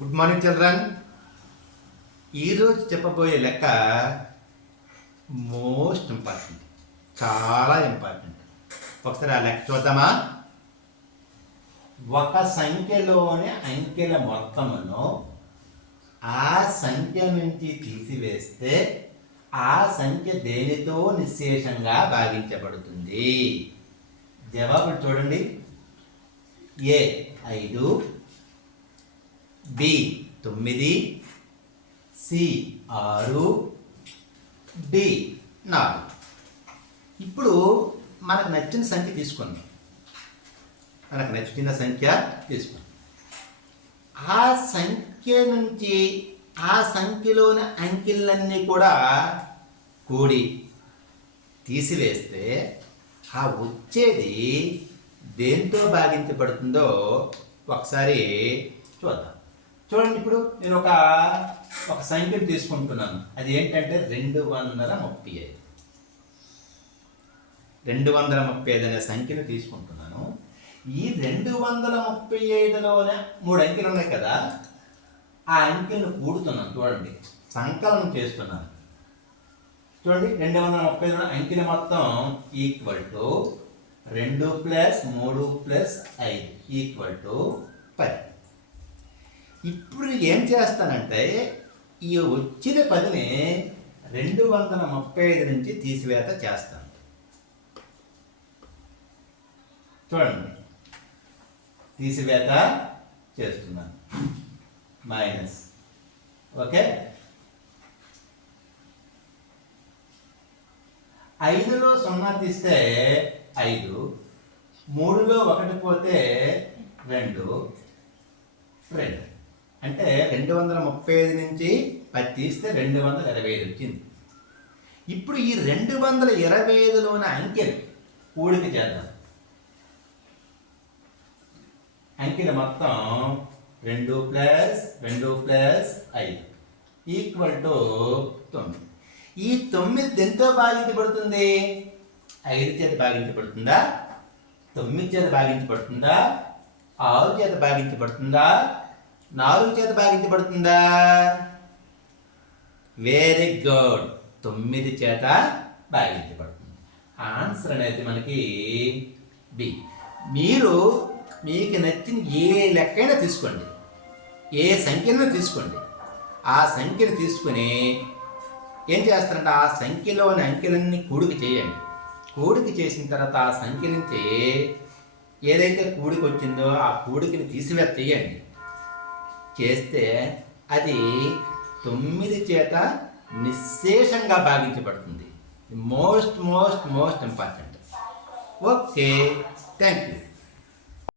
Good morning children. ఈరోజు చెప్పబోయే లెక్క మోస్ట్ ఇంపార్టెంట్, చాలా ఇంపార్టెంట్. ఒకసారి ఆ లెక్క చూద్దామా? ఒక సంఖ్యలోని అంకెల మొత్తమును ఆ సంఖ్య నుంచి తీసివేస్తే ఆ సంఖ్య దేనితో నిశ్శేషంగా భాగించబడుతుంది? జవాబులు చూడండి. ఏ 5, బి 9, సి 6, డి 4. ఇప్పుడు మనకు నచ్చిన సంఖ్య తీసుకుందాం. ఆ సంఖ్య నుంచి ఆ సంఖ్యలోని అంకెలన్నీ కూడా కూడి తీసివేస్తే ఆ వచ్చేది దేంతో భాగించబడుతుందో ఒకసారి చూద్దాం. చూడండి, ఇప్పుడు నేను ఒక సంఖ్యను తీసుకుంటున్నాను. అది ఏంటంటే 235. 235 అనే సంఖ్యను తీసుకుంటున్నాను. ఈ 235లోనే 3 అంకెలు ఉన్నాయి కదా, ఆ అంకెలను కూడుతున్నాను. చూడండి, సంకలనం చేస్తున్నాను. చూడండి, 235 అంకెల మొత్తం ఈక్వల్ టు 2 + 3 + 5 ఈక్వల్ టు 10. ఇప్పుడు ఏం చేస్తానంటే ఈ వచ్చిన 10ని 235 నుంచి తీసివేత చేస్తాను. చూడండి, తీసివేత చేస్తున్నాను. మైనస్. ఓకే, 5లో 0 తీస్తే 5, 3లో 1 పోతే 2. అంటే 235 నుంచి 10 తీస్తే 225 వచ్చింది. ఇప్పుడు ఈ 225లోని అంకెలు కూడిక చేద్దాం. అంకెల మొత్తం 2 + 2 + 5 ఈక్వల్ టు 9. ఈ 9 దేంతో భాగించబడుతుంది? 5 చేత భాగించబడుతుందా? 9 చేత భాగించబడుతుందా? 6 చేత భాగించబడుతుందా? 4 చేత భాగించబడుతుందా? వెరీ గుడ్, 9 చేత భాగించబడుతుంది. ఆన్సర్ అనేది మనకి బి. మీకు నచ్చిన ఏ లెక్కైనా తీసుకోండి, ఏ సంఖ్యను తీసుకోండి. ఆ సంఖ్యను తీసుకుని ఏం చేస్తారంటే ఆ సంఖ్యలోని అంకెలన్నీ కూడిక చేయండి. కూడిక చేసిన తర్వాత ఆ సంఖ్య నుంచి ఏదైతే కూడిక వచ్చిందో ఆ కూడికని తీసివేత చేయండి. చేస్తే అది 9 చేత నిశ్శేషంగా భాగించబడుతుంది. Most important. Okay, thank you.